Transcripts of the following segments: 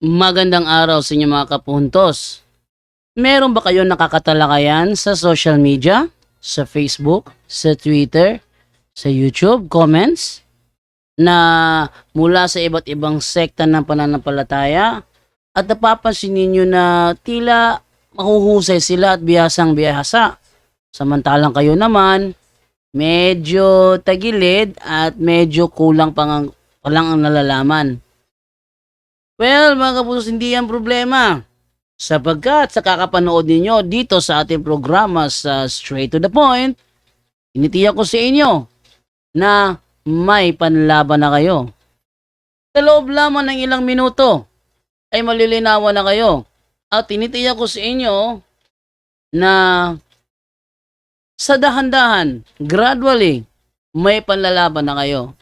Magandang araw sa inyo mga kapuntos. Meron ba kayong nakakatalakayan sa social media? Sa Facebook, sa Twitter, sa YouTube, comments? Na mula sa iba't ibang sekta ng pananampalataya at napapansin ninyo na tila mahuhusay sila at bihasang bihasa. Samantalang kayo naman, medyo tagilid at medyo kulang pa lang ang nalalaman. Well, mga kapusos, hindi yan problema. Sapagkat sa kakapanood ninyo dito sa ating programa sa Straight to the Point, initiyak ko sa inyo na may panlaban na kayo. Sa loob lamang ng ilang minuto ay malilinawan na kayo. At tinitiyak ko sa inyo na sa dahan-dahan, gradually, may panlalaban na kayo.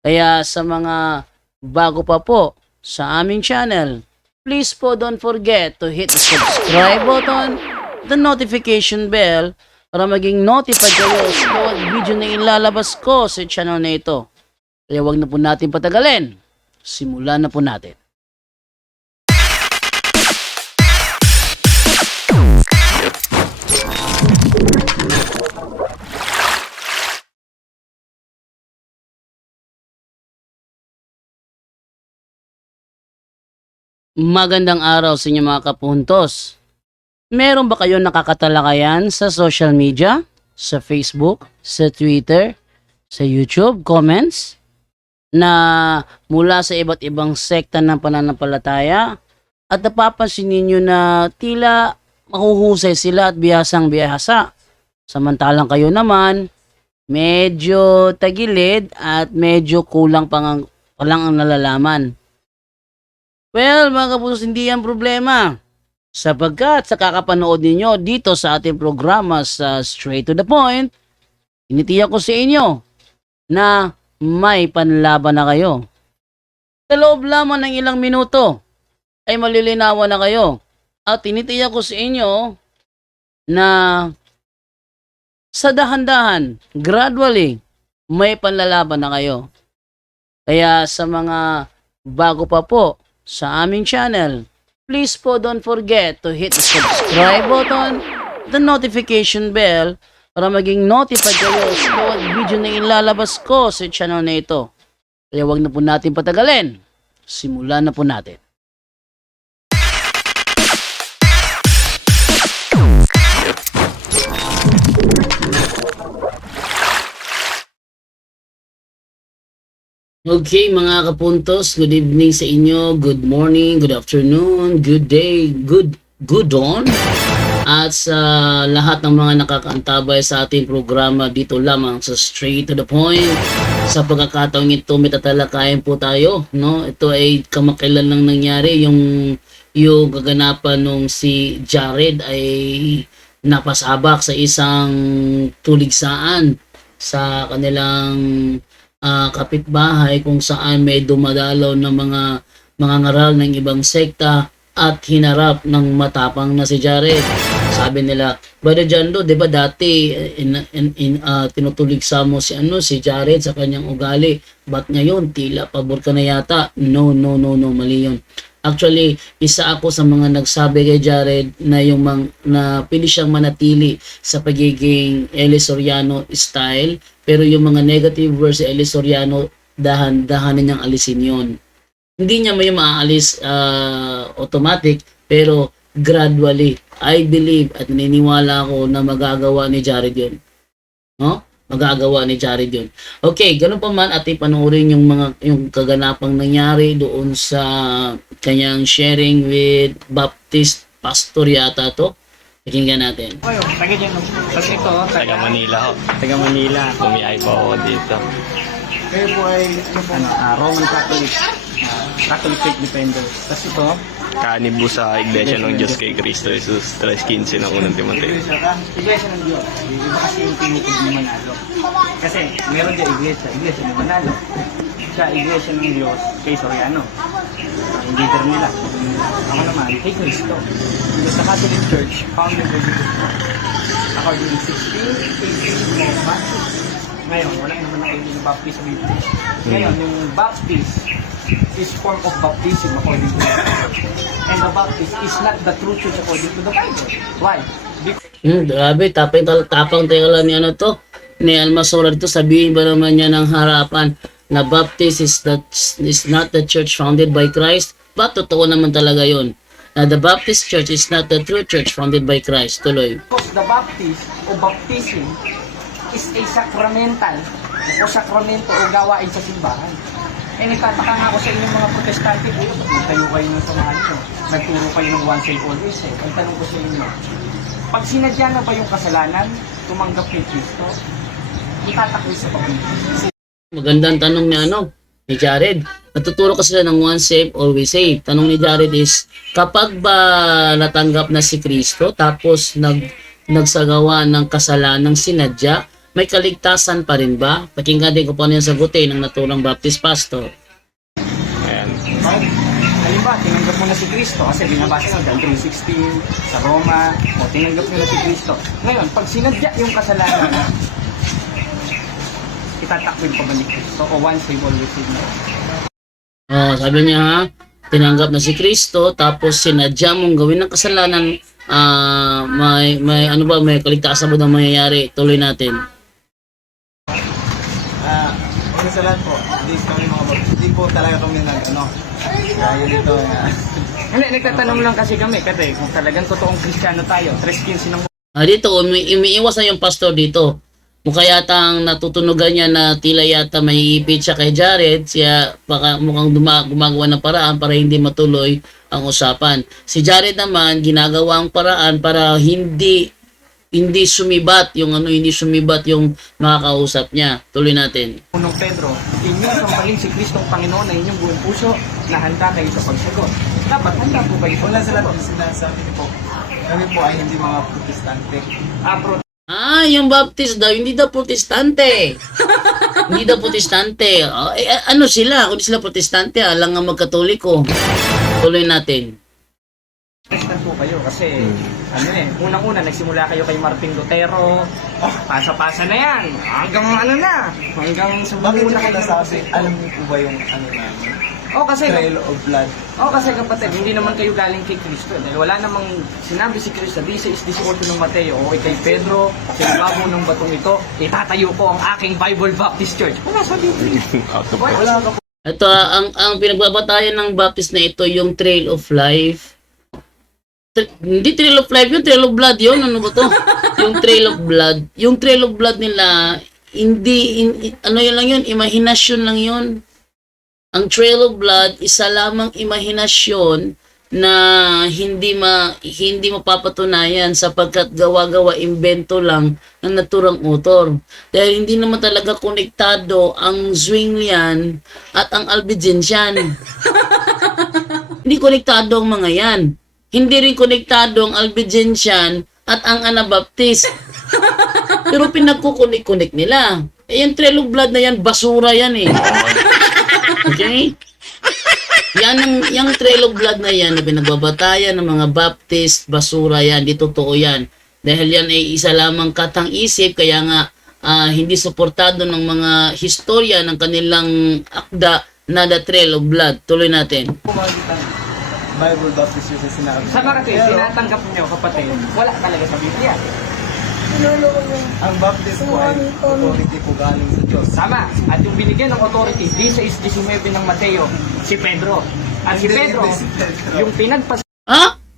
Kaya sa mga bago pa po sa aming channel, please po don't forget to hit the subscribe button, the notification bell, para maging notified kayo sa bawat video na ilalabas ko sa channel na ito. Kaya wag na po natin patagalin. Simulan na po natin. Magandang araw sa inyo mga kapuntos. Meron ba kayong nakakatalakayan sa social media? Sa Facebook, sa Twitter, sa YouTube, comments? Na mula sa iba't ibang sekta ng pananampalataya at napapansin ninyo na tila mahuhusay sila at bihasang bihasa. Samantalang kayo naman, medyo tagilid at medyo kulang pa lang ang nalalaman. Well, mga kapusos, hindi yan problema. Sapagkat sa kakapanood ninyo dito sa ating programa sa Straight to the Point, initiyak ko sa inyo na may panlaban na kayo. Sa loob lamang ng ilang minuto ay malilinawan na kayo. At tinitiyak ko sa inyo na sa dahan-dahan, gradually, may panlalaban na kayo. Kaya sa mga bago pa po sa aming channel, please po don't forget to hit the subscribe button, the notification bell, para maging notified kayo sa bawat video na ilalabas ko sa channel na ito. Kaya wag na po natin patagalin. Simulan na po natin. Okay mga kapuntos, good evening sa inyo, good morning, good afternoon, good day, good dawn. At sa lahat ng mga nakakaantabay sa ating programa dito lamang sa Straight to the Point. Sa pagkakataong ito, may tatalakayin po tayo, no? Ito ay kamakailan lang nangyari, yung kaganapan nung si Jared ay napasabak sa isang tuligsaan sa kanilang kapitbahay, kung saan may dumadalaw ng mga ngaral ng ibang sekta at hinarap ng matapang na si Jared. Sabi nila, Brother Jando, 'di ba dati tinutuligsa mo si Jared sa kanyang ugali, ba't ngayon tila pabor ka na yata? No, mali yun. Actually, isa ako sa mga nagsabi kay Jared na na pili siyang manatili sa pagiging Eli Soriano style, pero yung mga negative words sa Eli Soriano, dahan-dahanan niyang alisin yon. Hindi niya may maaalis automatic, pero gradually, I believe at naniniwala ako na magagawa ni Jared yun. No? Magagawa ni Jared yun. Okay, ganun pa man, ating panoorin yung kaganapang nangyari doon sa kanyang sharing with Baptist pastor yata to. Pakinggan natin. Taga dyan, kasi ito, Taga Manila ho. taga Manila. Bumiyay po ako dito. Kayo po ay Roman Catholic, Catholic Faith Defenders. Tapos ito, Kaanibo sa Iglesia ng Diyos kay Cristo Jesus 3:15 ng unang Timoteo. Iglesia ng Diyos. Iba kasi yung tinitid ni Manalo. Kasi meron dyan Iglesia ni Manalo. Siya, Iglesia ng Diyos kay Soriano. Ang leader nila. Ako naman, kay Cristo. Because the Catholic Church, founded by Jesus Christ. According to 1618 mga Baptist. Ngayon, wala naman nakikita yung Baptist sa Biblia. Ngayon, yung Baptist is form of baptism according to the Bible. And the baptist is not the true church according to the Bible. Why? Because Grabe, tapang teka lang ni ano to, ni Almasora dito, sabihin ba naman niya ng harapan na Baptist is not the church founded by Christ? Ba, totoo naman talaga yon. Na the Baptist Church is not the true church founded by Christ. Tuloy. the baptist o baptism is a sacramental o sakramento o gawain sa simbahan. Eh nagtataka nga ako sa inyong mga protestante po, nagtayo kayo ng samahan nyo, nagturo kayo ng once and always eh. Ang tanong ko sa inyo, pag sinadya na ba yung kasalanan, tumanggap kay Kristo, itatakwil sa pag-ibig. Magandang tanong ni ni Jared. Natuturo kasi sila ng once saved, always saved. Tanong ni Jared is, kapag ba natanggap na si Kristo, tapos nagsagawa ng kasalanang sinadya, may kaligtasan pa rin ba? Pakinggan din ko po ano yung sagutin ng naturang Baptist pastor. Ayan. Halimbawa, tinanggap mo na si Kristo kasi binabasa ng John 3:16 sa Roma, o tinanggap mo na si Kristo. Ngayon, pag sinadya yung kasalanan, itatakwil pa ba ni Kristo o once saved, always saved na? Sabi niya ha, tinanggap na si Kristo, tapos sinadya mong gawin ng kasalanan, may kaligtasan ba na mangyayari? Tuloy natin. Una sa lahat po, hindi po talaga kami kaya dito Hindi, nagtatanong lang kasi kami kung talagang totoong Kristiyano tayo, 3:15 ng Dito, umiiwas na yung pastor dito. Mukha yata ang natutunugan niya na tila yata may ipit siya kay Jared, siya mukhang gumagawa ng paraan para hindi matuloy ang usapan. Si Jared naman ginagawa ang paraan para hindi sumibat yung makakausap niya. Tuloy natin. Unong Pedro, inyong sambalin si Kristong Panginoon na inyong buong puso na handa kayo sa pagsagot. Dapat handa po kayo sa Una sa lahat pagsagot. sinasabi ko po, kami po ay hindi mga protestante. Yung Baptist daw, hindi daw protestante. Hindi daw protestante. Ano sila? Kung di sila protestante, alang nga magkatoliko. Tuloy natin. Protestant po kayo kasi unang-una nagsimula kayo kay Martin Lutero, pasa-pasa na yan, hanggang hanggang sa Bakit una yung kayo nasabi, alam niyo po ba yung namin? kasi Trail of blood. kasi kapatid, hindi naman kayo galing kay Kristo. Dahil wala namang sinabi si Kristo, 16:18 ng Mateo, o kay Pedro, sa ibabaw ng batong ito, itatayo ko ang aking Bible Baptist Church. Wala sa Biblia. Wala ka po. Ito, ang pinagbabatayan ng Baptist na ito, yung Trail of Life. Hindi Trail of Life yun, Trail of Blood yun. Ano ba to? Yung Trail of Blood. Yung Trail of Blood nila, yun lang yun, imahinasyon lang yun. Ang Trail of Blood, isa lamang imahinasyon na hindi mapapatunayan sapagkat gawa-gawa imbento lang ng naturang author. Dahil hindi naman talaga konektado ang Zwinglian at ang Albigensian. Hindi konektado ang mga yan. Hindi rin konektado ang Albigensian at ang Anabaptist. Pero pinagkukunik-kunik nila. Yung Trail of Blood na yan, basura yan eh. Okay? Yung Trail of Blood na yan na pinagbabatayan ng mga Baptist, basura yan, di totoo yan. Dahil yan ay isa lamang katang-isip, kaya nga hindi suportado ng mga historia ng kanilang akda na the Trail of Blood. Tuloy natin. Pumagitan Bible Baptist Church na sinabi. Sa mga tinatanggap niyo kapatid, wala talaga sa Biblia. Ang Baptist po ay authority po galing sa Diyos. Sama. At yung binigyan ng authority, 16:19 ng Mateo, si Pedro. At si Pedro, yung pinagpas...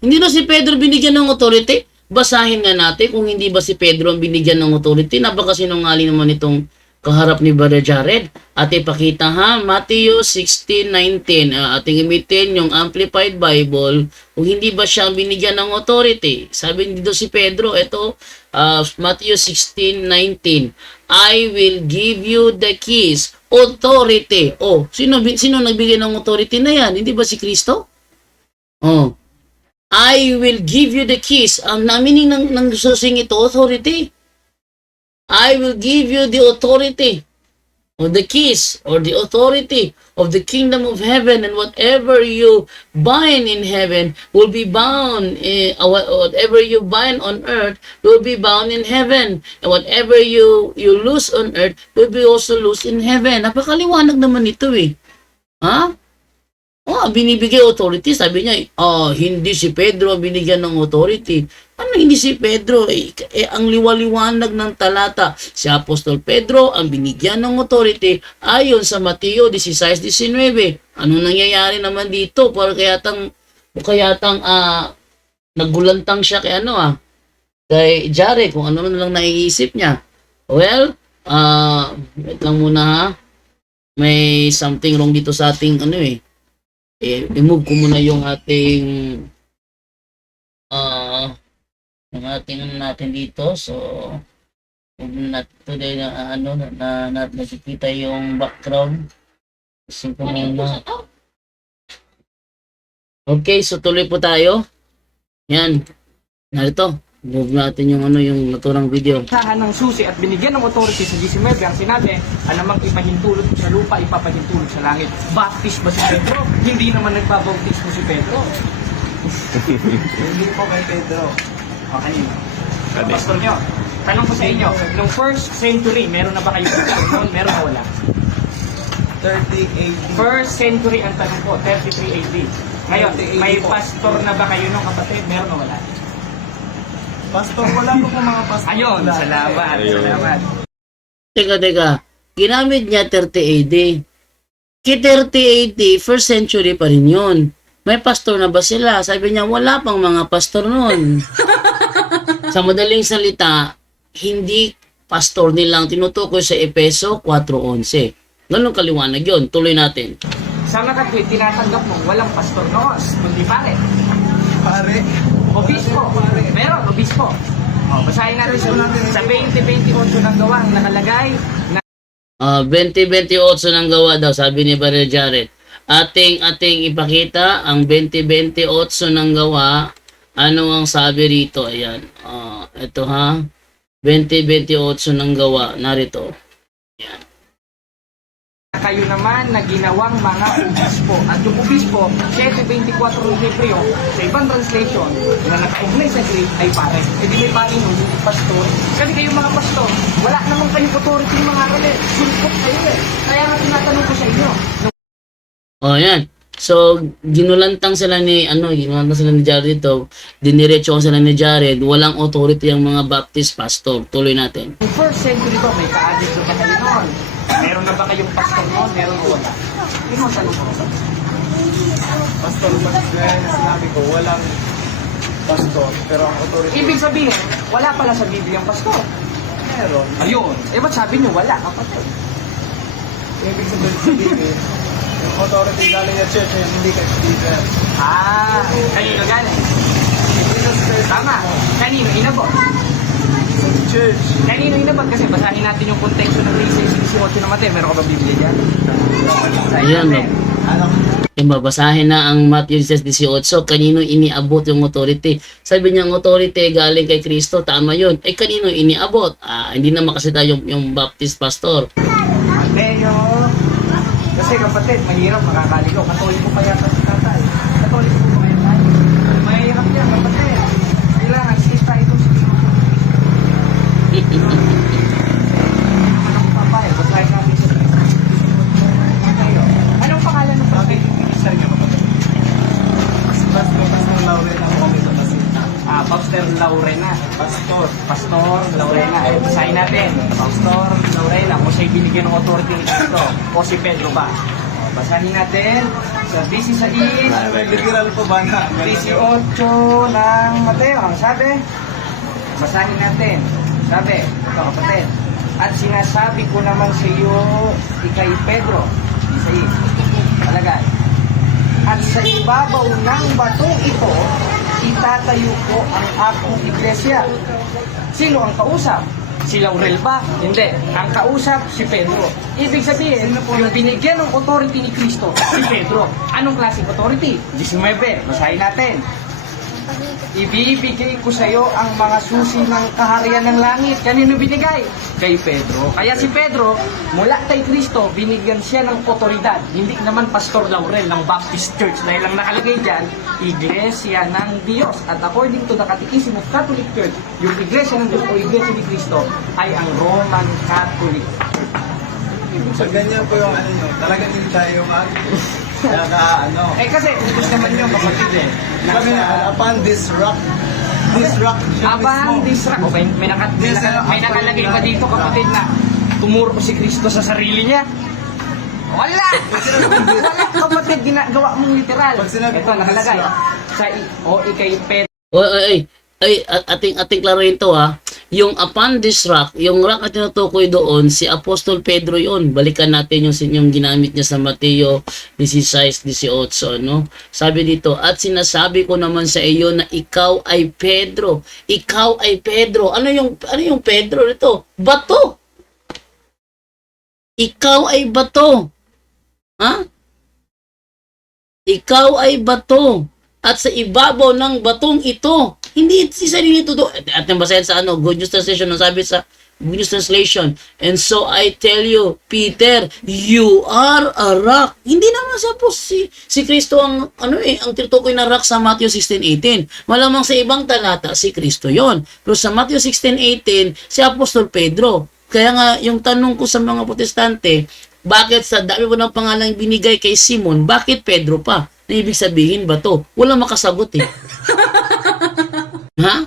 Hindi na si Pedro binigyan ng authority? Basahin nga natin kung hindi ba si Pedro ang binigyan ng authority. Napakasinungaling naman itong kaharap ni Brother Jared. At ipakita Matthew 16:19. Ating imitin yung Amplified Bible. Kung hindi ba siya ang binigyan ng authority? Sabi dito si Pedro, ito, Matthew 16:19. I will give you the keys. Authority. Sino nagbigay ng authority na yan? Hindi ba si Kristo? I will give you the keys. Ang meaning ng susing ito, authority. I will give you the authority or the keys or the authority of the kingdom of heaven, and whatever you bind in heaven will be bound, whatever you bind on earth will be bound in heaven, and whatever you loose on earth will be also loose in heaven. Napakaliwanag naman ito eh. Oh, binibigay authority. Sabi niya, hindi si Pedro ang binigyan ng authority. Ano hindi si Pedro? Ang liwaliwanag ng talata. Si Apostol Pedro ang binigyan ng authority ayon sa Mateo 16:19. Ano nangyayari naman dito? Para kayatang nagulantang siya kay Jared kung ano na lang naiisip niya. Well, wait lang muna ha. May something wrong dito sa ating i-move ko muna yung ating natin dito. So move natin today na nakikita yung background. Kasi ko muna. Okay, so tuloy po tayo. Yan. Narito. Move natin yung yung naturang video. Sahan ng susi at binigyan ng authority sa 19 ang sinabi, anamang ipahintulot sa lupa, ipapahintulot sa langit. Baptist ba si Pedro? Hindi naman nagbabautismo si Pedro. Hindi po kay Pedro. O, kanino? Pastor nyo, tanong ko sa inyo, nung first century, meron na ba kayo pastor noon? Meron o wala? 30 AD. First century ang tanong ko, 33 AD. Ngayon, may pastor na ba kayo nung kapatid? Meron o wala? Pastor, wala po mga pastor. Ayun, salamat, salamat. Teka. Ginamit niya 30 AD. Ki 30 AD, first century pa rin yun. May pastor na ba sila? Sabi niya, wala pang mga pastor noon. Sa madaling salita, hindi pastor nilang tinutukoy sa Epeso 4:11. Ganun kaliwanag yun. Tuloy natin. Sa makatwid, tinatanggap mo, walang pastor noon, kundi pare. Pare. Obispo. Meron, obispo. O, basahin natin sa 20:28 ng gawa, nakalagay na 20:28 ng gawa daw, sabi ni Brother Jared. Ating ipakita ang 20:28 ng gawa. Ano ang sabi rito? Ayan. Ito ha. 20:28 ng gawa. Narito. Ayan. kayo naman na ginawang mga obispo. At yung obispo, 7:24 ng Hebreo, sa ibang translation, na nakaugnay sa Greek ay pare. E di may pare nun, yung pastor. Kasi kayong mga pastor, wala namang kayong authority yung mga kalit. Sulpot kayo eh. Kaya nga tinatanong ko sa inyo. Oh, yan. So, ginulantang sila ni Jared dito. Diniretso sila ni Jared. Walang authority ang mga Baptist pastor. Tuloy natin. Yung first century ba, may ka-added na ba kayo noon? Meron na ba kayong pastor noon? Meron o wala? Yun ang tanong ko. Pastor, gaya na sinabi ko, walang pastor, pero ang authority Ibig sabihin, wala pala sa Biblia ang pastor. meron. Ayun. Eh, ba't sabi niyo wala? Kapatid. Ibig sabihin, yung authority galing sa church, hindi kay Peter. Ah, kanino galing? Tama. Kanino inabot? Sa church. Kanino inabot? Kasi basahin natin yung konteksto ng 3:18 na Mateo. Meron ka ba Biblia dyan? Basahin Ayan, natin. Alam mo, Babasahin na ang Matthew 18. Kanino iniabot yung authority? Sabi niya, ang authority galing kay Kristo. Tama yun. Eh, kanino iniabot? Hindi na makasita yung Baptist pastor. Mateo. Kasi kapatid, mahirap makakaligaw. Katoliko pa yata si tatay. Katoliko po ba yan? Mahirap yan, kapatid. Kailangan, sista itong sa Anong papaya? Basahin namin sa Anong pangalan ng bakit papaya? hindi siya niya kapatid? Pastor Lauren ako kami sa Basita. Pastor Laurena. Pastor Laurena. Ay, basahin natin. Pastor Laurena. Kung siya'y binigyan ng authority ni Cristo. O si Pedro ba? Basahin natin sa 16. Literal po ba na? 18 ng Mateo. Ang sabi, basahin natin. Sabi, ito kapatid. At sinasabi ko naman sa iyo, ikay Pedro. Isay. Talagay. At sa ibabaw ng batong ito, itatayo ko ang akong iglesia. Sino ang kausap? Si Laurel ba? Hindi. Ang kausap, si Pedro. Ibig sabihin, yung binigyan ng authority ni Kristo, si Pedro. Anong klaseng authority? 19. Basahin natin. Ibibigay ko sa iyo ang mga susi ng kaharian ng langit. Kanino binigay? Kay Pedro. Kaya si Pedro, mula kay Kristo, binigyan siya ng otoridad. Hindi naman Pastor Laurel ng Baptist Church. Dahil lang nakalagay dyan, Iglesia ng Diyos. At according to the Catechism of Catholic Church, yung Iglesia ng Diyos o Iglesia ni Kristo ay ang Roman Catholic Church. So ganyan po yung ano nyo, talagang hindi tayo Kasi ubus naman yung kapatid eh. Kami na, upon this rock Abang disrak. O, may nakalagay pa dito kapatid na tumuro si Kristo sa sarili niya. Wala! Wala kapatid, ginagawa mong literal. Pag sinabi Ito ko, nakalagay. disrupt. Ikay Pedro. Ating klaruhin to ha. Yung upon this rock, yung rock na tinutukoy doon, si Apostol Pedro yon. Balikan natin yung ginamit niya sa Mateo 16:18, no? Sabi dito, at sinasabi ko naman sa iyo na ikaw ay Pedro. Ikaw ay Pedro. Ano yung Pedro nito? Bato. Ikaw ay bato. Ha? Ikaw ay bato. At sa ibabaw ng batong ito, hindi si sarili ito do. At nabasahin sa Good News Translation, ang sabi sa Good News Translation, and so I tell you, Peter, you are a rock. Hindi naman si Kristo ang ang tinutukoy na rock sa Matthew 16:18. Malamang sa ibang talata si Kristo 'yon. Pero sa Matthew 16:18, si Apostol Pedro. Kaya nga yung tanong ko sa mga protestante, bakit sa dami mo ng pangalang binigay kay Simon, bakit Pedro pa? Na ibig sabihin ba to? Walang makasagot eh. Ha?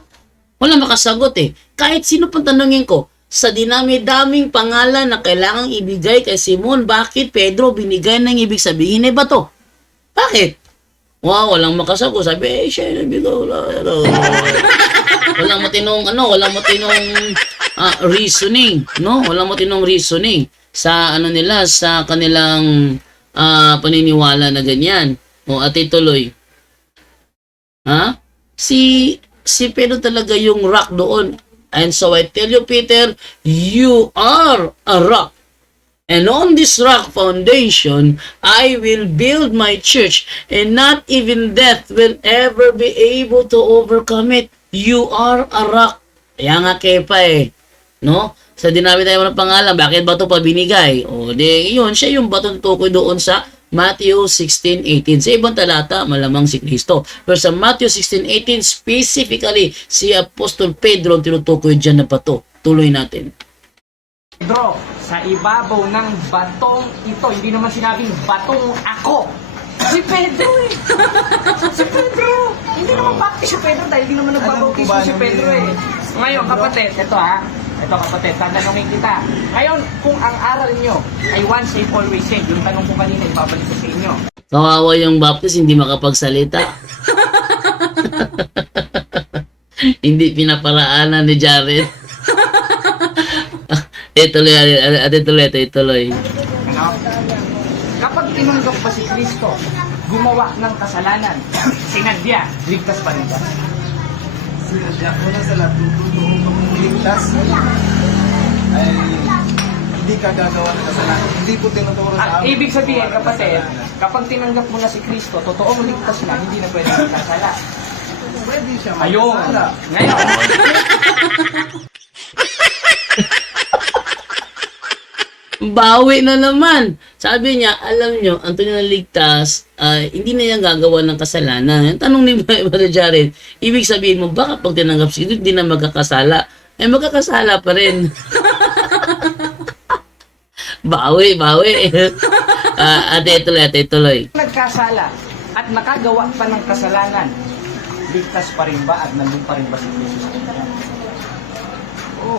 Walang makasagot eh. Kahit sino pang tanungin ko, sa dinami-daming pangalan na kailangang ibigay kay Simon, bakit Pedro binigay ng ibig sabihin ba to? Bakit? Wow, walang makasagot. Sabi, siya yung nabigay. Walang matinong reasoning, no? Walang matinong reasoning sa sa kanilang paniniwala na ganyan. O, ate tuloy. Ha? Si Pedro talaga yung rock doon. And so I tell you, Peter, you are a rock. And on this rock foundation, I will build my church, and not even death will ever be able to overcome it. You are a rock. Kaya nga Kepa eh. No? Sa dinami tayo ng pangalan, bakit ba ito pa binigay? O, yun, siya yung bato tukoy doon sa Matthew 16:18. Sa ibang talata, malamang si Kristo. Pero sa Matthew 16:18, specifically, si Apostol Pedro ang tinutukoy dyan na bato. Tuloy natin. Pedro, sa ibabaw ng batong ito, hindi naman sinabing batong ako. Si Pedro eh. Si Pedro. Hindi naman baptist si Pedro dahil hindi naman nagbabautismo si Pedro eh. Ngayon kapatid, ito kapatid, tatanungin kita. Ngayon, kung ang aral nyo ay once saved, always saved, yung tanong ko kanina, ibabalik ko sa inyo. Kawawa yung baptist, hindi makapagsalita. Hindi pinaparaanan ni Jared. Ituloy. Ano? Kapag tinanggap pa si Kristo, gumawa ng kasalanan, sinadya, ligtas pa rin ba? Sinadya ko na sa lahat ng ligtas ay hindi ka gagawa ng kasalanan. Hindi po tinuturo sa amin. Ibig sabihin, kapatid, kapag tinanggap mo na si Kristo, totoong ligtas na, hindi na pwede magkasala. Pwede siya Ayun. magkasala. Ngayon, Bawi na naman. Sabi niya, alam nyo, ang tunay na ligtas, hindi na yan gagawa ng kasalanan. Ang tanong ni Brother Jared, ibig sabihin mo, baka pag tinanggap siya, hindi na magkakasala. Magkakasala pa rin. bawi. Ate tuloy. nagkasala at nakagawa pa ng kasalanan, ligtas pa rin ba at nandun pa rin ba si Kristo sa kanya?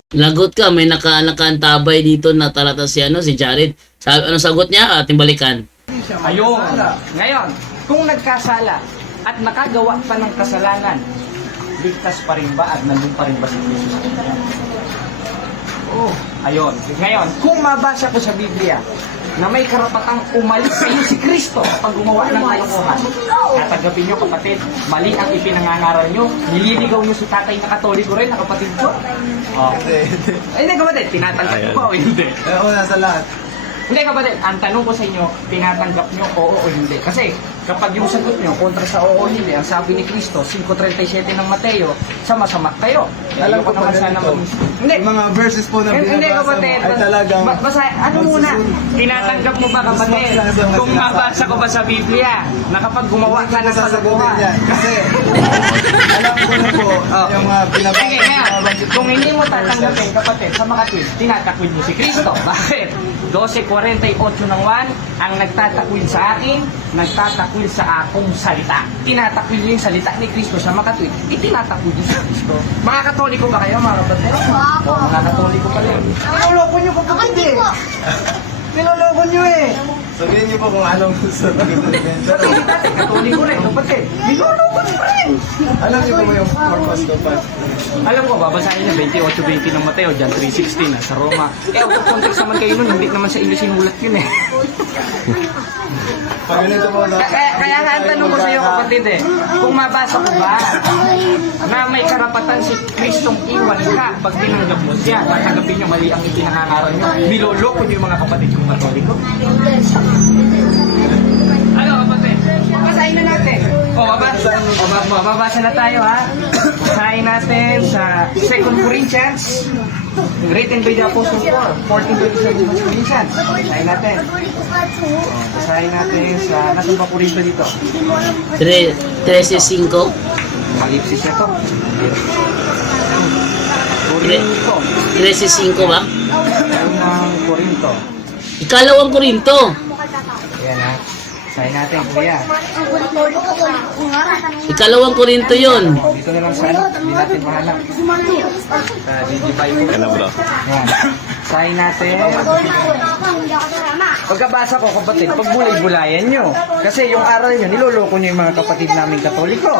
Lagot ka, may nakaantabay dito na talata si Jared. Sabi, anong sagot niya? Ating balikan. Hindi siya Ayun. magkasala. Ngayon, kung nagkasala at nakagawa pa ng kasalanan, ligtas pa rin ba at nandun pa rin ba si Kristo sa kanya? Ayun. Ngayon, kung mabasa ko sa Biblia na may karapatang umalis sa iyo si Kristo kapag gumawa ng kalokohan, tatanggapin nyo kapatid, mali ang ipinangangaral nyo, nililigaw nyo si tatay na katoliko rin, na kapatid ko. Hindi. Ay, hindi kapatid, tinatanggap ko o hindi? Pero una sa lahat, Hindi kapatid, ang tanong ko sa inyo, tinatanggap nyo oo o hindi? Kasi kapag yung sagot nyo kontra sa oo o hindi, ang sabi ni Kristo, 5:37 ng Mateo, sama-sama kayo. alam ko Ayoko pa naman sana ganito. Hindi. Yung mga verses po na Hindi binabasa mo kapatid, ay talagang basta ano muna, tinatanggap mo ba kapatid? Kung mabasa ko ba sa Biblia, na kapag gumawa ka ng sasagutin kalokohan, niya. Kasi alam ko na po yung mga binabasa. Sige, kaya, kung hindi mo tatanggapin kapatid, sa mga tweet, tinatakwid mo si Kristo. Bakit? 12:48 ng 1, ang nagtatakwil sa akin, nagtatakwil sa akong salita. Tinatakwil niyo yung salita ni Kristo sa mga katwid. Itinatakwil niyo sa Kristo. Mga Katoliko ba kayo, mga kapatid? O, mga Katoliko pa rin. Niloloko niyo kapatid eh. Niloloko niyo eh. Sabihin niyo po kung anong gusto ng Kasi hindi natin Katoliko rin, kapatid. Niloloko niyo pa rin. Alam niyo po yung purpose ko pa. Alam ko, babasahin niya 28:20 ng Mateo, John 3:16 sa Roma. Eh, out of context naman kayo nun, hindi naman sa English sinulat yun eh. Pag ganito po Kaya nga ang tanong ko sa iyo kapatid eh, kung mabasa ko ba na may karapatan si Kristong iwan ka pag tinanggap mo siya, tatanggapin niyo mali ang ipinangangaral niyo, niloloko niyo yung mga kapatid yung Katoliko. Ano kapatid? Babasahin na natin. Babasa na tayo ha. Basahin natin sa 2 Corinthians, written by the Apostle Paul, 14:27 Corinthians. Basahin natin. Basahin natin sa, nasa ba Corinto dito? 13:5. Malipsis na to. Corinto. 13:5 ba? Unang Corinto. Ikalawang Korinto. Ayan ha. Basahin natin, kuya. Ikalawang Korinto yun. Dito na lang sa ano, hindi natin mahanap. Sa DG5 mo. Ano bro? Ayan. Basahin natin. Pagkabasa ko kapatid, pagbulay-bulayan nyo. Kasi yung aral nyo, niloloko nyo yung mga kapatid naming Katoliko.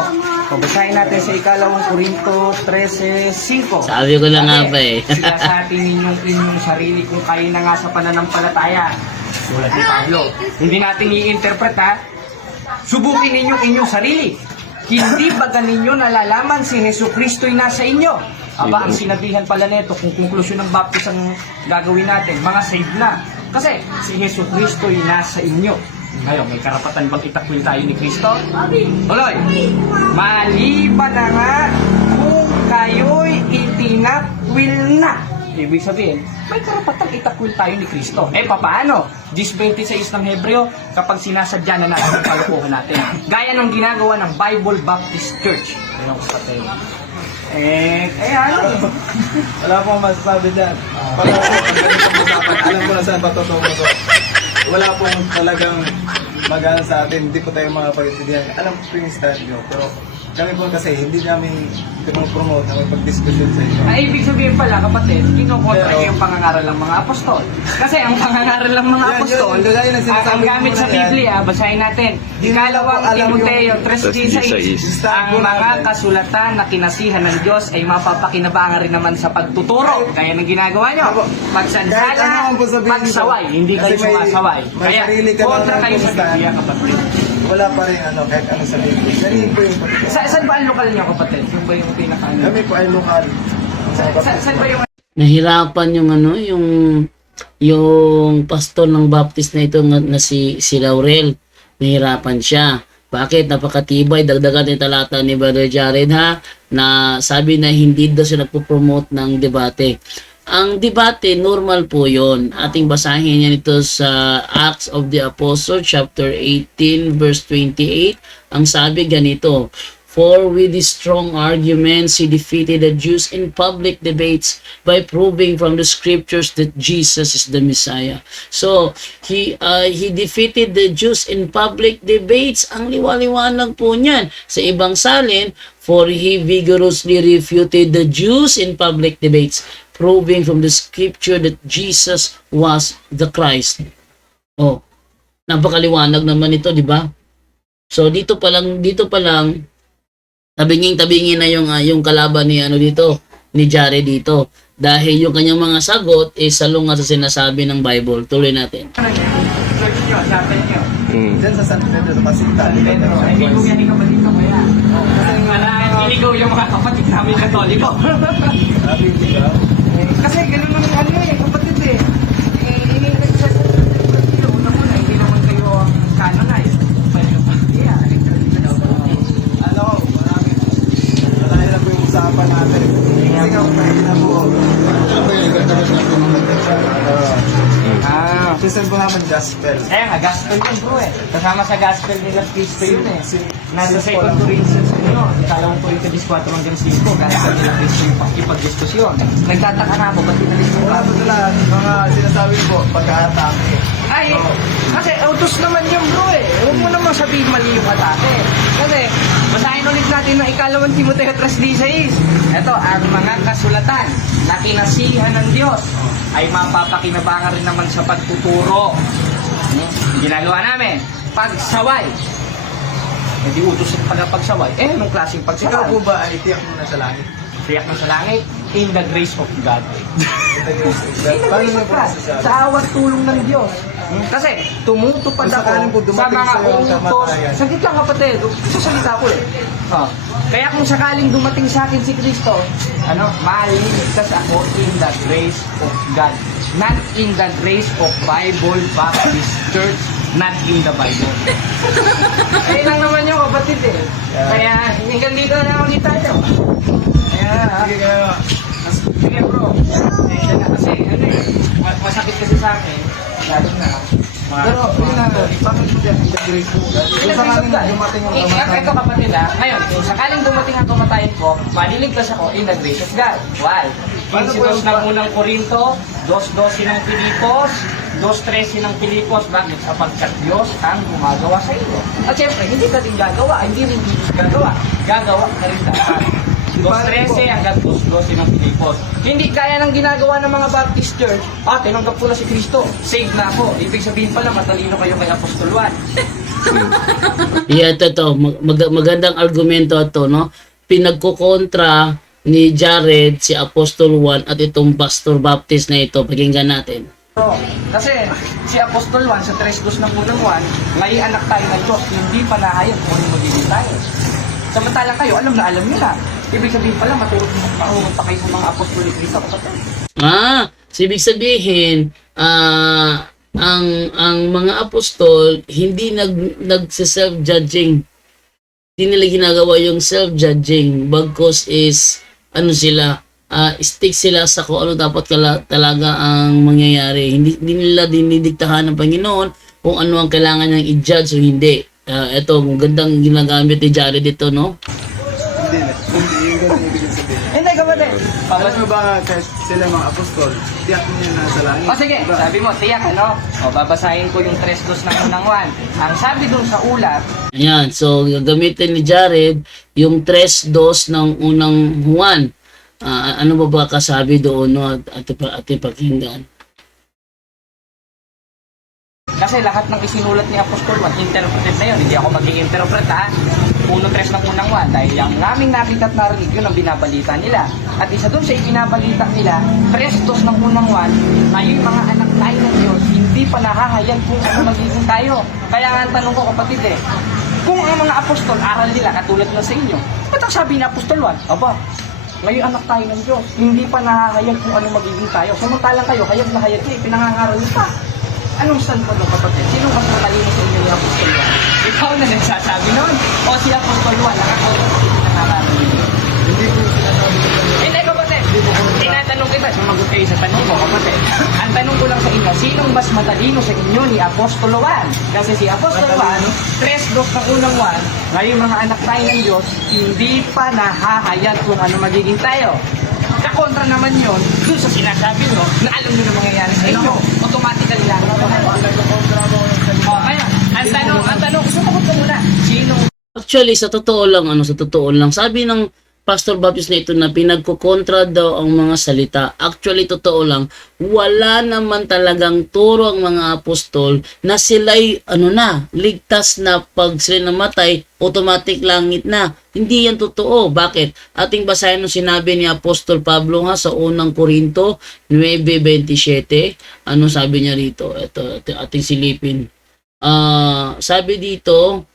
Basahin natin sa ikalawang Korinto 13:5. Sabi ko na nga ba eh. Sinasabi inyong sarili kung kayo na nga sa pananampalataya. Sulat ni Pablo. Hindi natin i-interpret ha. Subukin ninyong inyong sarili. Hindi ba ninyo nalalaman si Hesus Kristo'y nasa inyo? Aba, ang sinabihan pala nito, kung konklusyon ng baptism ang gagawin natin, mga saved na. Kasi si Hesus Kristo'y nasa inyo. Ngayon, may karapatan bang itakwil tayo ni Kristo? Tuloy! Maliban na nga kung kayo'y itinakwil na. Ibig sabihin, may karapatan itakwil tayo ni Kristo. Eh, papaano? 10:26 ng Hebreo, kapag sinasadya na natin ang kalokohan natin. Gaya ng ginagawa ng Bible Baptist Church. Yan ang kapatid. Kaya ano? Wala po akong masasabi dyan. Pag ako ang ganitong usapan, alam ko na saan patutungo ko. Wala pong talagang magana sa atin. Hindi po tayo makapag-intindihan. Alam ko po yung stand nyo. Pero kami po kasi hindi namin promote na may pag-discussion sa inyo. Ay, ibig sabihin pala, kapatid, kinukontra Pero- niyo yung pangangaral ng mga apostol. Kasi ang pangangaral ng mga Yan, apostol, yun, yun, ang sinasabi ang gamit ko sa muna yan. Biblia, basahin natin. Hindi Ikalawang ko alam Timoteo yung- 3:16. Ang mga kasulatan na kinasihan ng Diyos ay mapapakinabangan rin naman sa pagtuturo. Kaya ng ginagawa nyo, Kahit ano pagsansala, ang sabihin pagsaway, dito. hindi kayo Kasi may- sumasaway. may Kaya sarili ka kontra lang kayo sa pupuntahan. Biblia, kapatid. Wala pa rin kahit ano sa Biblia. Sarili po yung patutungo. Saan ba ang lokal nyo, kapatid? Yung ba yung pinaka-ano? Kami po ay lokal. Saan ba yung Nahirapan yung ano, yung pastor ng Baptist na ito na si Laurel. Nahirapan siya. Bakit? Napakatibay. Dagdagan yung talata ni Brother Jared ha, na sabi na hindi daw siya nagpo-promote ng debate. Ang debate, normal po yon. Ating basahin yan ito sa Acts of the Apostle, chapter 18, verse 28. Ang sabi ganito, "For with his strong arguments, he defeated the Jews in public debates by proving from the scriptures that Jesus is the Messiah." So, he defeated the Jews in public debates. Ang liwaliwanag po niyan. Sa ibang salin, "For he vigorously refuted the Jews in public debates, proving from the scripture that Jesus was the Christ." Oh, napakaliwanag naman ito, di ba? So, dito pa lang, tabingin na yung kalaban ni ni Jared dito. Dahil yung kanyang mga sagot is salungat sa sinasabi ng Bible. Tuloy natin. church nyo, sa atin nyo? Diyan sa San Pedro, sa Pasinta. Pedro, ay hindi ko yan kapatid ko kaya. Hindi ko yung mga kapatid namin Katoliko. Sabi nila, Kasi ganun ang ano kapatid ini-expect sa una-una, hindi naman kayo canonized. ano, marami na po yung usapan natin. Kasi nga, pwede na po. Ah, Season po naman gospel. kaya nga, gospel yun bro eh. Kasama sa gospel nila Cristo yun eh. Nasa 2 Corinthians ikalawang Corinthians 4 hanggang 5, gano'n sa nila Kristo yung ipag-diskusyon. Nagtataka na ako, ba't pinalis mo Wala ka? po lahat, mga sinasabi po, pagka-atake. Ay, kasi utos naman yung bro eh. Huwag mo naman sabihin mali yung atake. Kasi, basahin ulit natin ng ikalawang Timoteo 3:16. Ito, ang mga kasulatan na kinasihan ng Diyos ay mapapakinabangan rin naman sa pagtuturo. Ginagawa namin, pagsaway. Hindi utos yung pagsaway. Anong klaseng Ikaw pagsaway? po ba ay tiyak mo na sa langit? Tiyak mo sa langit, in the grace of God. Paano niyo po nasasabi? Sa awat tulong ng Diyos. Kasi tumutupad Kung sakaling po ako sa dumating mga sa'yo ang utos. kamatayan. Saglit lang kapatid, sasalita ko eh. Kaya kung sakaling dumating sa akin si Kristo, maliligtas ako in the grace of God. Not in the grace of Bible Baptist Church, not in the Bible. Kaya lang naman yung kapatid eh. Kaya hanggang dito na ako ulit tayo. Sige kayo. Sige bro, kasi masakit kasi sa akin, lalo na. Pero, yun na, bakit mo dyan? The grace mo. Kung sakaling dumating ang kamatayan. Ito kapatid ngayon, kung sakaling dumating ang kamatayan ko, maliligtas ako in the grace of God. Why? 22 ng unang Korinto, 2:12 ng Pilipos, 2:13 ng Pilipos, bakit? Sapagkat Diyos ang gumagawa sa iyo. At syempre, hindi ka din gagawa, hindi rin Diyos gagawa. Gagawa ka rin dapat. 2:13 hanggang 2:12 ng Pilipos. Hindi kaya ng ginagawa ng mga Baptist Church, tinanggap ko na si Kristo, saved na ako. Ibig sabihin pala, matalino kayo kay Apostol Juan. Yeah, ito. Magandang argumento ito, no? Pinagkukontra ni Jared si Apostol Juan at itong Pastor Baptist na ito. Pakinggan natin. Kasi si Apostol Juan sa 3:2 ng unang Juan, may anak tayo ng Diyos, hindi pa nahayag kung ano magiging tayo. Samantalang kayo, alam nyo na. Ibig sabihin pala, matulog pa kayo sa mga apostol ni Cristo. Ibig sabihin, ang mga apostol hindi nagse-self-judging. Hindi nila ginagawa yung self-judging. Bagkus is, stick sila sa kung ano dapat talaga ang mangyayari. Hindi nila dinidiktahan ng Panginoon kung ano ang kailangan niyang i-judge o hindi. Ito, gandang ginagamit ni Jared dito, no? Hindi na. Hindi yung ganun ibig sabihin. Hindi kapatid. Alam mo ba kahit sila mga apostol, tiyak niya na sa langit? Sige, Diba? sabi mo, tiyak babasahin ko yung 3:2 ng unang Juan. Ang sabi dun sa ulat, Ayan, so gagamitin ni Jared yung 3:2 ng unang Juan. Ano ba kasabi doon, no? Ating pakinggan. kasi lahat ng isinulat ni Apostol Juan, interpreted na yun. Hindi ako mag-i-interpret ha. 1:3 ng unang Juan, dahil yung naming nakita at narinig yun ang binabalita nila. At isa dun sa ibinabalita nila, 3:2 ng unang Juan, ngayon mga anak tayo ng Diyos, hindi pa nahahayag kung ano magiging tayo. Kaya nga ang tanong ko kapatid kung ang mga apostol, aral nila katulad na sa inyo, ba't ang sabi ni Apostol Juan? Ngayon anak tayo ng Diyos, hindi pa nahahayag kung ano magiging tayo. Samantalang kayo, hayag na hayag kayo, pinangangaral niyo pa. Anong stand po doon kapatid? Sino mas matalino sa inyo ni Apostol Juan? Ikaw na nagsasabi noon? O si Apostol Juan, nakakaulit sa pinangangaral niyo? Hindi ko sinasabi ko kayo. Hindi kapatid, tinatanong kita, sumagot kayo sa tanong ko kapatid. Ang tanong ko lang sa inyo, sinong mas matalino sa inyo ni Apostol Juan? Kasi si Apostol Juan, 3:2 ng unang Juan, ngayon mga anak tayo ng Diyos, hindi pa nahahayag kung ano magiging tayo. Kakontra naman yon dun sa sinasabi nyo na alam nyo na mangyayari sa inyo. Automatically lang. Kaya, ang tanong, sumagot ka muna. Sinong Actually, sa totoo lang, sabi ng Pastor Baptist na ito na pinagkukontra daw ang mga salita. Actually, totoo lang, wala naman talagang turo ang mga apostol na sila'y, ligtas na pag sila namatay, automatic langit na. Hindi yan totoo. Bakit? Ating basahin ng sinabi ni Apostol Pablo sa unang Korinto 9:27. Ano sabi niya rito? Ito ating silipin. Sabi dito,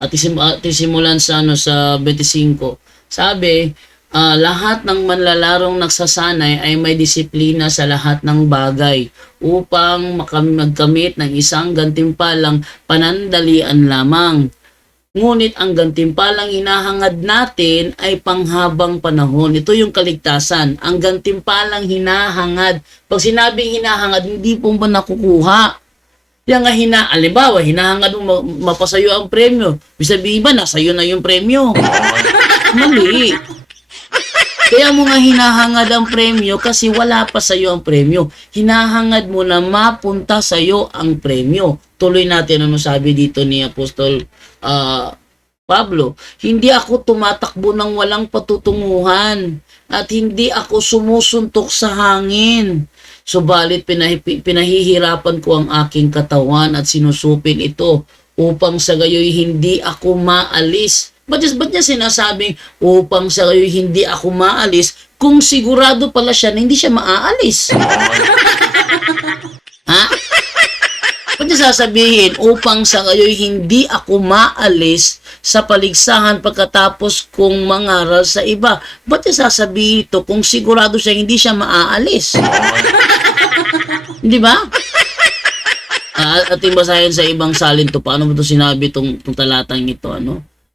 ating simulan sa 25. Sabi, lahat ng manlalarong nagsasanay ay may disiplina sa lahat ng bagay upang magkamit ng isang gantimpalang panandalian lamang. Ngunit ang gantimpalang hinahangad natin ay panghabang panahon. Ito yung kaligtasan. Ang gantimpalang hinahangad. Pag sinabing hinahangad, hindi po ba nakukuha? Yan nga halimbawa, hinahangad mo mapasayo ang premyo. Sabihin ba, nasayo na yung premyo? Mali. Kaya mo nga hinahangad ang premyo kasi wala pa sa'yo ang premyo. Hinahangad mo na mapunta sa'yo ang premyo. Tuloy natin ano sabi dito ni Apostol Pablo. Hindi ako tumatakbo ng walang patutunguhan at hindi ako sumusuntok sa hangin. Subalit pinahihirapan ko ang aking katawan at sinusupin ito upang sa gayoy hindi ako maalis. Ba't niya sinasabing upang sa gayoy hindi ako maalis kung sigurado pala siya na hindi siya maaalis? Ha? Ba't niya sasabihin upang sa gayoy hindi ako maalis sa paligsahan pagkatapos kong mangaral sa iba? Ba't niya sasabihin ito kung sigurado siya hindi siya maaalis? Di ba? Ating basahin sa ibang salin to. Paano mo ito sinabi itong talatang ito?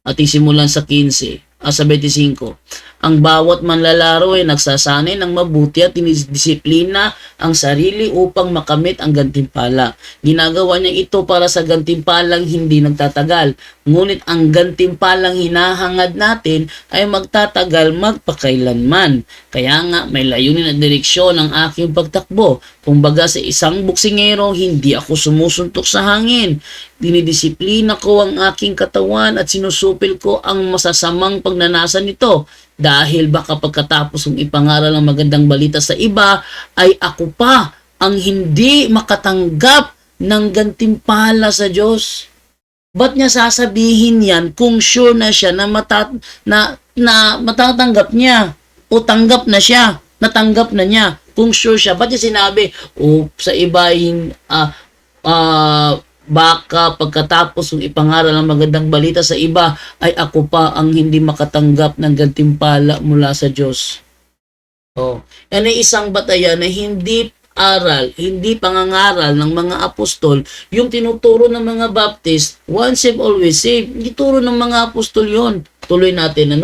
Ating simulan sa 15, sa 25. Ang bawat manlalaro ay nagsasanay ng mabuti at dinidisiplina ang sarili upang makamit ang gantimpala. Ginagawa niya ito para sa gantimpalang hindi nagtatagal. Ngunit ang gantimpalang hinahangad natin ay magtatagal magpakailanman. Kaya nga may layunin at direksyon ang aking pagtakbo. Kumbaga sa isang boksingero, hindi ako sumusuntok sa hangin. Dinidisiplina ko ang aking katawan at sinusupil ko ang masasamang pagnanasa nito. Dahil baka pagkatapos kong ipangaral ang magandang balita sa iba, ay ako pa ang hindi makatanggap ng gantimpala sa Diyos. Ba't niya sasabihin yan kung sure na siya na matatanggap niya o tanggap na siya, natanggap na niya, kung sure siya? Ba't niya sinabi, sa iba baka pagkatapos ng ipangaral ang magandang balita sa iba, ay ako pa ang hindi makatanggap ng gantimpala mula sa Diyos. Yan ay isang batayan na hindi pangangaral ng mga apostol, yung tinuturo ng mga Baptist, once saved, always saved. Hindi turo ng mga apostol yon. Tuloy natin.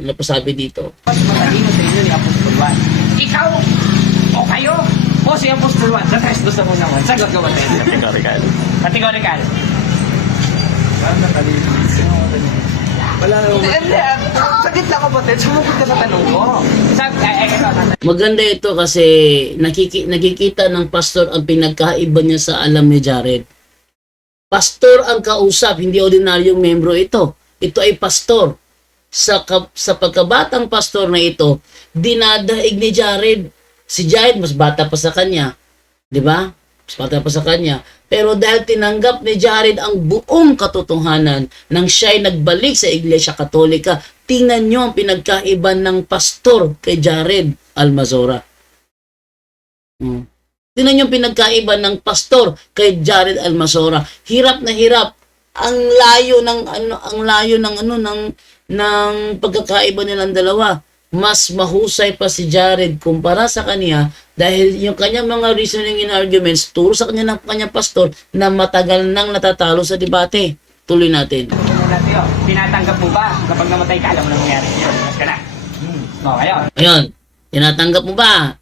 Napasabi dito. Mas matalino sa inyo ni Apostol Juan. Ikaw o kayo o si Apostol Juan. Sa 3-2 sa muna Juan. Sagot ka ba tayo? Categorical. Parang nakalimutan. Wala naman. Sagit lang ako ba tayo? Sumugot ka sa tanong ko. Maganda ito kasi nakikita ng pastor ang pinagkaiba niya sa alam ni Jared. Pastor ang kausap, hindi ordinaryong membro ito. Ito ay pastor. Sa pagkabatang pastor na ito, dinadaig ni Jared. Si Jared mas bata pa sa kanya. Di ba? Mas bata pa sa kanya. Pero dahil tinanggap ni Jared ang buong katotohanan nang siya'y nagbalik sa Iglesia Katolika, tingnan nyo ang pinagkaiba ng pastor kay Jared Almazora. Tingnan nyo ang pinagkaiba ng pastor kay Jared Almazora. Hirap na hirap. Ang layo ng pagkakaiba nilang dalawa. Mas mahusay pa si Jared kumpara sa kanya dahil yung kanyang mga reasoning and arguments turo sa kanya ng kanyang pastor na matagal nang natatalo sa debate. Tuloy natin. Tinatanggap mo ba kapag namatay ka, alam mo na mangyari? Mas ka na. Ngayon. Ayun. Tinatanggap mo ba?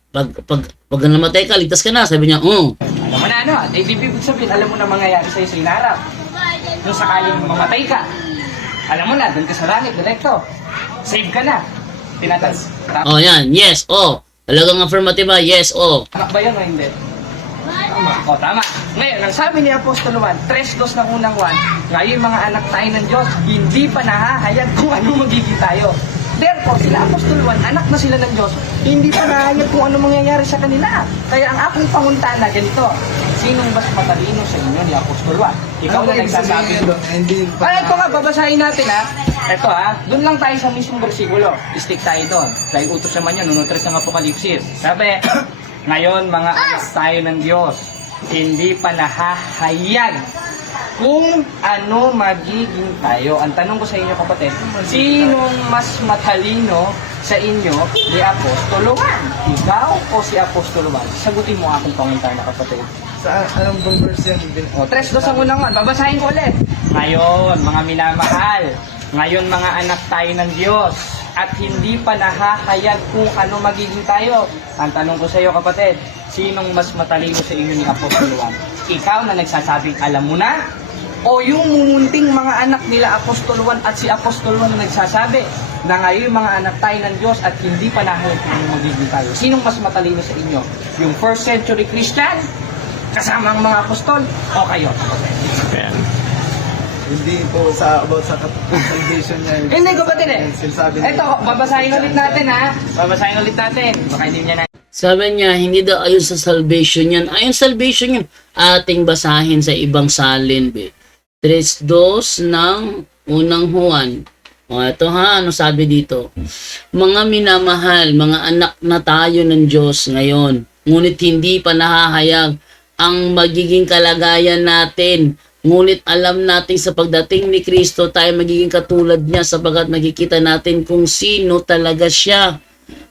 Pag namatay ka, ligtas ka na. Sabi niya, Alam mo na ibig sabihin, alam mo na mangyayari sa'yo sa inarap. Kung sakaling mamatay ka, alam mo na, doon ka sa langit, direkto. Save ka na. yan. Yes, Talagang affirmative ba? Yes, Tama ba yun o hindi? Tama. Tama. Ngayon, ang sabi ni Apostol Juan, 3:2 ng unang Juan, ngayon mga anak tayo ng Diyos, hindi pa nahahayag kung ano magiging tayo. Therefore, sila Apostol Juan, anak na sila ng Diyos, hindi pa nahahayag kung ano mangyayari sa kanila. Kaya ang aking panguntana ganito, sinong mas matalino sa inyo ni Apostol Juan? Ikaw na nagsasabi. Ito nga, babasahin natin Ito doon lang tayo sa mismong bersikulo. Stick tayo doon. Dahil utos naman yan, nunutres ng Apokalipsis. Sabi, ngayon mga anak tayo ng Diyos, hindi pa nahahayag kung ano magiging tayo. Ang tanong ko sa inyo kapatid, sinong mas matalino sa inyo ni Apostol Juan? Ikaw o si Apostol Juan? Sagutin mo akong panguntana kapatid. Sa anong verse yan? 3:2 ang unang Juan. Babasahin ko ulit. Ngayon, mga minamahal, ngayon mga anak tayo ng Diyos at hindi pa nahahayag kung ano magiging tayo. Ang tanong ko sa iyo kapatid, sinong mas matalino sa inyo ni Apostol Juan? Ikaw na nagsasabing alam mo na? O yung mumunting mga anak nila Apostol Juan at si Apostol Juan na nagsasabi na ngayon mga anak tayo ng Diyos at hindi pa nahayag kung ano magiging tayo? Sinong mas matalino sa inyo? Yung first century Christian? Kasama ang mga apostol? O kayo? Ayan. Hindi po about sa salvation niya. Hindi ko ba din eh? Sinasabi niya. Ito, babasahin ulit natin ha. Babasahin ulit natin. Baka hindi niya na. Sabi niya, hindi daw ayon sa salvation yan. Ayon salvation yan. Ating basahin sa ibang salin. 3:2 ng unang Juan. O ito ha, ano sabi dito? Mga minamahal, mga anak na tayo ng Diyos ngayon. Ngunit hindi pa nahahayag ang magiging kalagayan natin. Ngunit alam natin sa pagdating ni Kristo tayo magiging katulad niya sapagkat makikita natin kung sino talaga siya.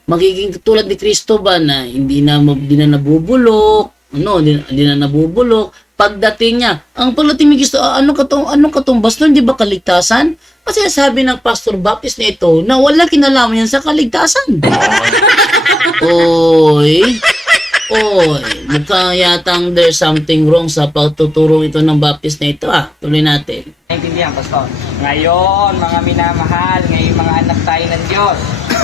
Magiging katulad ni Kristo ba na hindi na nabubulok, hindi na nabubulok pagdating niya. Ang pagdating ni Kristo, anong katumbas nun, di ba kaligtasan? Kasi sabi ng Pastor Baptist na ito na wala kinalaman yan sa kaligtasan. Oy, mukhang yatang there's something wrong sa pagtuturo ito ng Baptist na ito. Tuloy natin. Naintindihan, Pastor. Ngayon, mga minamahal, ngayon mga anak tayo ng Diyos,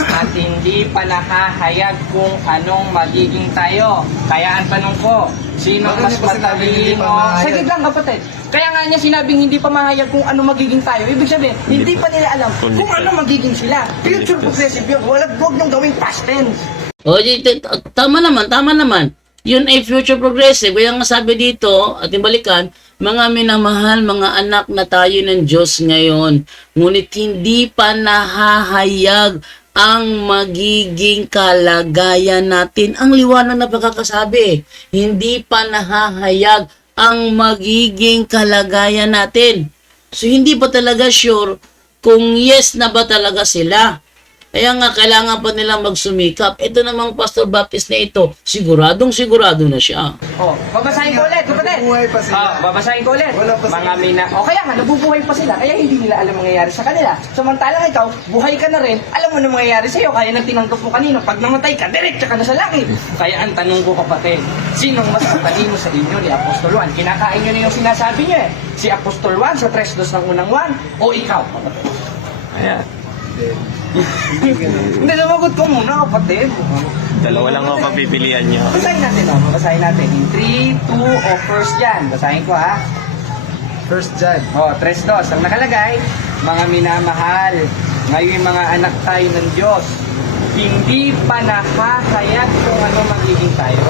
at hindi pa nakahayag kung anong magiging tayo. Kaya ang tanong ko, sino Bakit mas niyo pa sinabing hindi pa matalino? mahayag? Saglit lang, kapatid. Kaya nga niya sinabing hindi pa mahayag kung ano magiging tayo. Ibig sabihin, hindi pa nila alam kung ano magiging sila. Future progressive yun. Huwag niyong gawing past tense. Tama naman. Yun ay future progressive. Kaya nga sabi dito, ating balikan, mga minamahal, mga anak na tayo ng Diyos ngayon, ngunit hindi pa nahahayag ang magiging kalagayan natin. Ang liwanag na pagkakasabi, hindi pa nahahayag ang magiging kalagayan natin. So, hindi pa talaga sure kung yes na ba talaga sila. Kaya nga, kailangan pa nilang magsumikap. Ito namang Pastor Baptist na ito, sigurado na siya. Babasahin ko ulit, kapatid. Nabubuhay pa sila. Babasahin ko ulit. Wala pa Mga sila. kaya nga, nabubuhay pa sila. Kaya hindi nila alam mangyayari sa kanila. Samantalang ikaw, buhay ka na rin, alam mo na mangyayari sa'yo. Kaya nang tinanggap mo kanino, pag namatay ka, diretso ka na sa langit. Kaya ang tanong ko, kapatid, sinong mas matalino sa inyo ni Apostol Juan? Kinakain nyo na yung sinasabi nyo eh. Si Apostol Juan sa 3:2 ng unang Juan, o ikaw, kapatid? Ayan. Hindi, sumagot ko muna, kapatid. Dalawa lang ako papipilian niyo. Basahin natin, no? Basahin natin. In 3, 2, o 1 John. Basahin ko, ha? First John. 3:2. Ang nakalagay, mga minamahal, ngayon mga anak tayo ng Diyos, hindi pa nakahayag kung ano magiging tayo.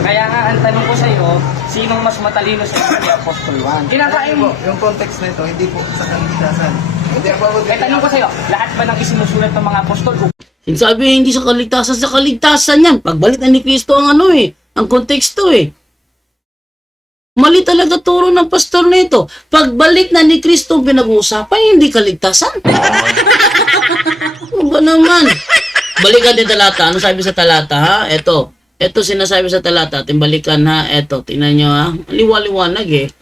Kaya nga, ang tanong ko sa iyo, sinong mas matalino sa inyo ni Apostol Juan? Kinakain mo. Yung context na ito, hindi po sa kaligtasan. Hindi ako Tanong ko sa iyo, lahat ba ng isinusulat ng mga apostol? Sabi hindi sa kaligtasan yan. Pagbalik na ni Kristo ang ang konteksto Mali talaga turo ng pastor na ito. Pagbalik na ni Kristo ang pinag-uusapan, hindi kaligtasan. Ano ba naman? Balikan din talata. Ano sabi sa talata, ha? Ito sinasabi sa talata. Balikan, ha? Ito, tingnan nyo, ha? Liwa-liwanag,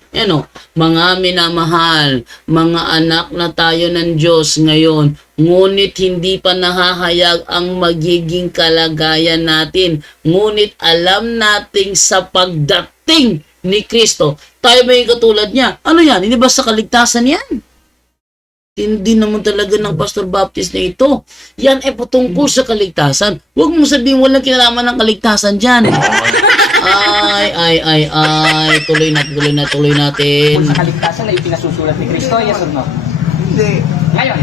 mga minamahal, mga anak na tayo ng Diyos ngayon, ngunit hindi pa nahahayag ang magiging kalagayan natin. Ngunit alam nating sa pagdating ni Kristo, tayo may katulad niya. Ano yan? Hindi ba sa kaligtasan yan? Hindi naman talaga ng Pastor Baptist na ito. Yan ay patungkol sa kaligtasan. Huwag mong sabihin walang kinalaman ng kaligtasan dyan. Ay. Tuloy natin. Kung sa kaligtasan na ipinasusulat ni Kristo, yes or no? Hindi. Ngayon,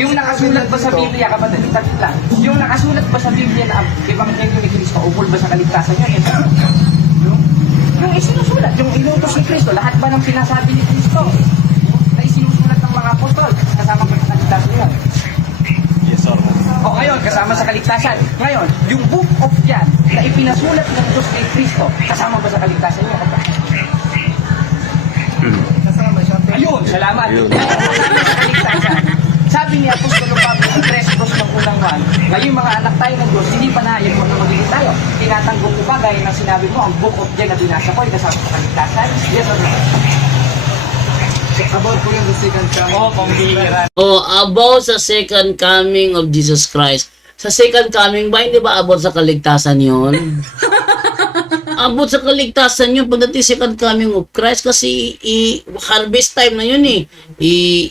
yung nakasulat ba sa Biblia, kapatid, takit lang. Yung nakasulat ba sa Biblia na ang Ebanghelyo ni Kristo, ukol ba sa kaligtasan niya? Yes or no? Yung isinusulat, yung inutos ni Kristo, lahat ba ng sinasabi ni Kristo na isinusulat ng mga apostol, kasama ba sa kaligtasan niya? Yes, sir. O ngayon, kasama sa kaligtasan. Ngayon, yung book of John na ipinasulat ng Diyos kay Kristo, kasama ba sa kaligtasan niya? Kasama siya. Ayun, salamat. Ayun. Kasama sa kaligtasan. Sabi ni Apostol Pablo sa 3:2 ng unang Juan, ngayon mga anak tayo ng Diyos, hindi pa na yung mga magiging tayo. Tinatanggol ko ba, gaya ng sinabi mo, ang book of John na binasa ko, ay kasama sa kaligtasan? Yes or no? About po yung the second coming. pambihira. About sa second coming of Jesus Christ. Sa second coming ba, hindi ba about sa kaligtasan yon? abot sa kaligtasan yun pagdating second coming of Christ kasi harvest time na yun eh.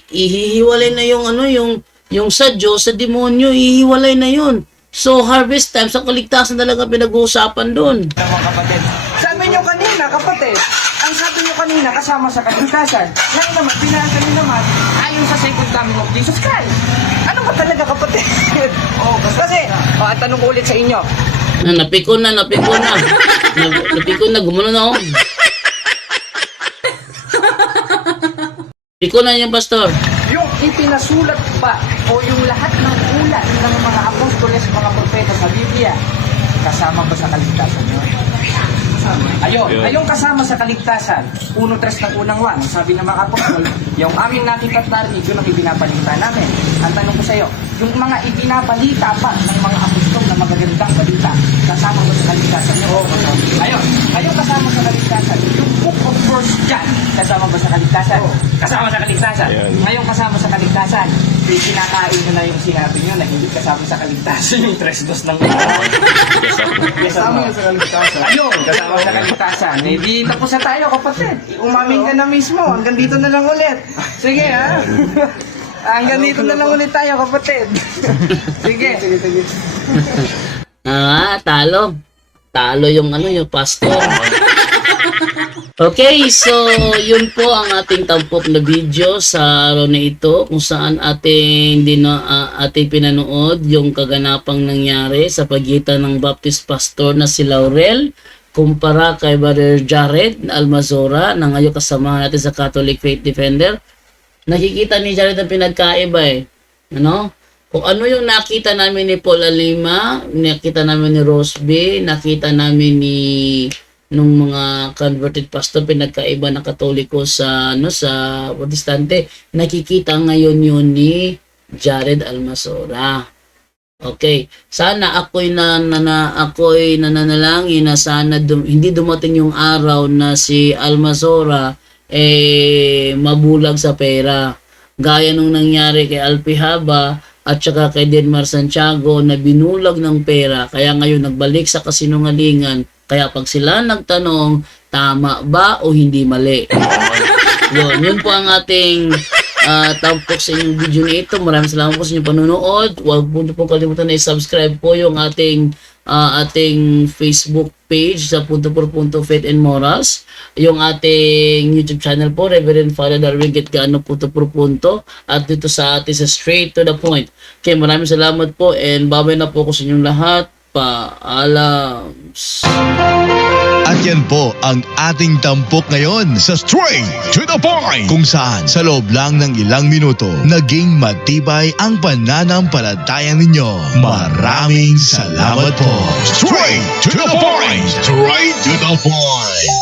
Ihihiwalay na yung ano yung sa Diyos, sa demonyo, ihiwalay na yun. So harvest time sa kaligtasan talaga pinag-uusapan doon. Mga kapatid, sabi nyo kanina, kapatid, ang sabi nyo kanina kasama sa kaligtasan. Ngayon naman, pinasa nyo naman ayon sa second coming of Jesus Christ. Ano ba talaga, kapatid? Kasi, tanong ko ulit sa inyo. Napikon na. Napikon na, gumano na ako. Pikon na yung pastor. Yung ipinasulat ba o yung lahat ng ulat ng mga apostoles, mga propeta sa Biblia, kasama ba sa kaligtasan nyo? Ayun kasama sa kaligtasan. 1:3 ng unang 1. Sabi ng mga apostol, yung aming nakita at narinig, yun ang ibinabalita namin. Ang tanong ko sa iyo, yung mga ibinabalita pa ng mga apostol na magagandang balita, kasama ba sa kaligtasan nyo? Ayun kasama sa kaligtasan. Yung book of 1 John, kasama ba sa kaligtasan? Kasama sa kaligtasan. Ngayon kasama sa kaligtasan. Kaya kinakain nyo na yung sinabi nyo na hindi kasama sa kaligtasan yung 3:2 ng Kasama yan sa kaligtasan. Ayun, kasama sa kaligtasan. Eh, di tapos na tayo, kapatid. Umamin ka na mismo. Hanggang dito na lang ulit. Sige, ha? Hanggang dito na lang ulit tayo, kapatid. Sige. Talo. Talo yung yung pastor. Okay, so yun po ang ating tampok na video sa araw na ito kung saan ating pinanood yung kaganapang nangyari sa pagitan ng Baptist pastor na si Laurel kumpara kay Brother Jared Almazora na ngayon kasama natin sa Catholic Faith Defender. Nakikita ni Jared ang pinagkaiba ano? Kung ano yung nakita namin ni Paul Alima, nakita namin ni Rose B, nakita namin ni nung mga converted pastor pinagkaiba ng Katoliko sa sa Protestante, nakikita ngayon yun ni Jared Almazora. Okay, sana ako'y nananalangin na sana hindi dumating yung araw na si Almazora mabulag sa pera. Gaya nung nangyari kay Alpihaba at saka kay Denmar Santiago na binulag ng pera, kaya ngayon nagbalik sa kasinungalingan. Kaya pag sila nagtanong, tama ba o hindi mali? Yun po ang ating tampok sa inyong video na ito. Maraming salamat po sa inyong panonood. Huwag po kalimutan na i-subscribe po yung ating Facebook page sa Punto Faith and Morals. Yung ating YouTube channel po, Reverend Father Darwin Getgano Punto. At dito sa ating sa Straight to the Point. Okay, maraming salamat po and babay na po ko sa inyong lahat. Paalam. At yan po ang ating tampok ngayon sa Straight to the Point, kung saan sa loob lang ng ilang minuto naging matibay ang pananampalataya ninyo. Maraming salamat po. Straight to the Point! Straight to the Point!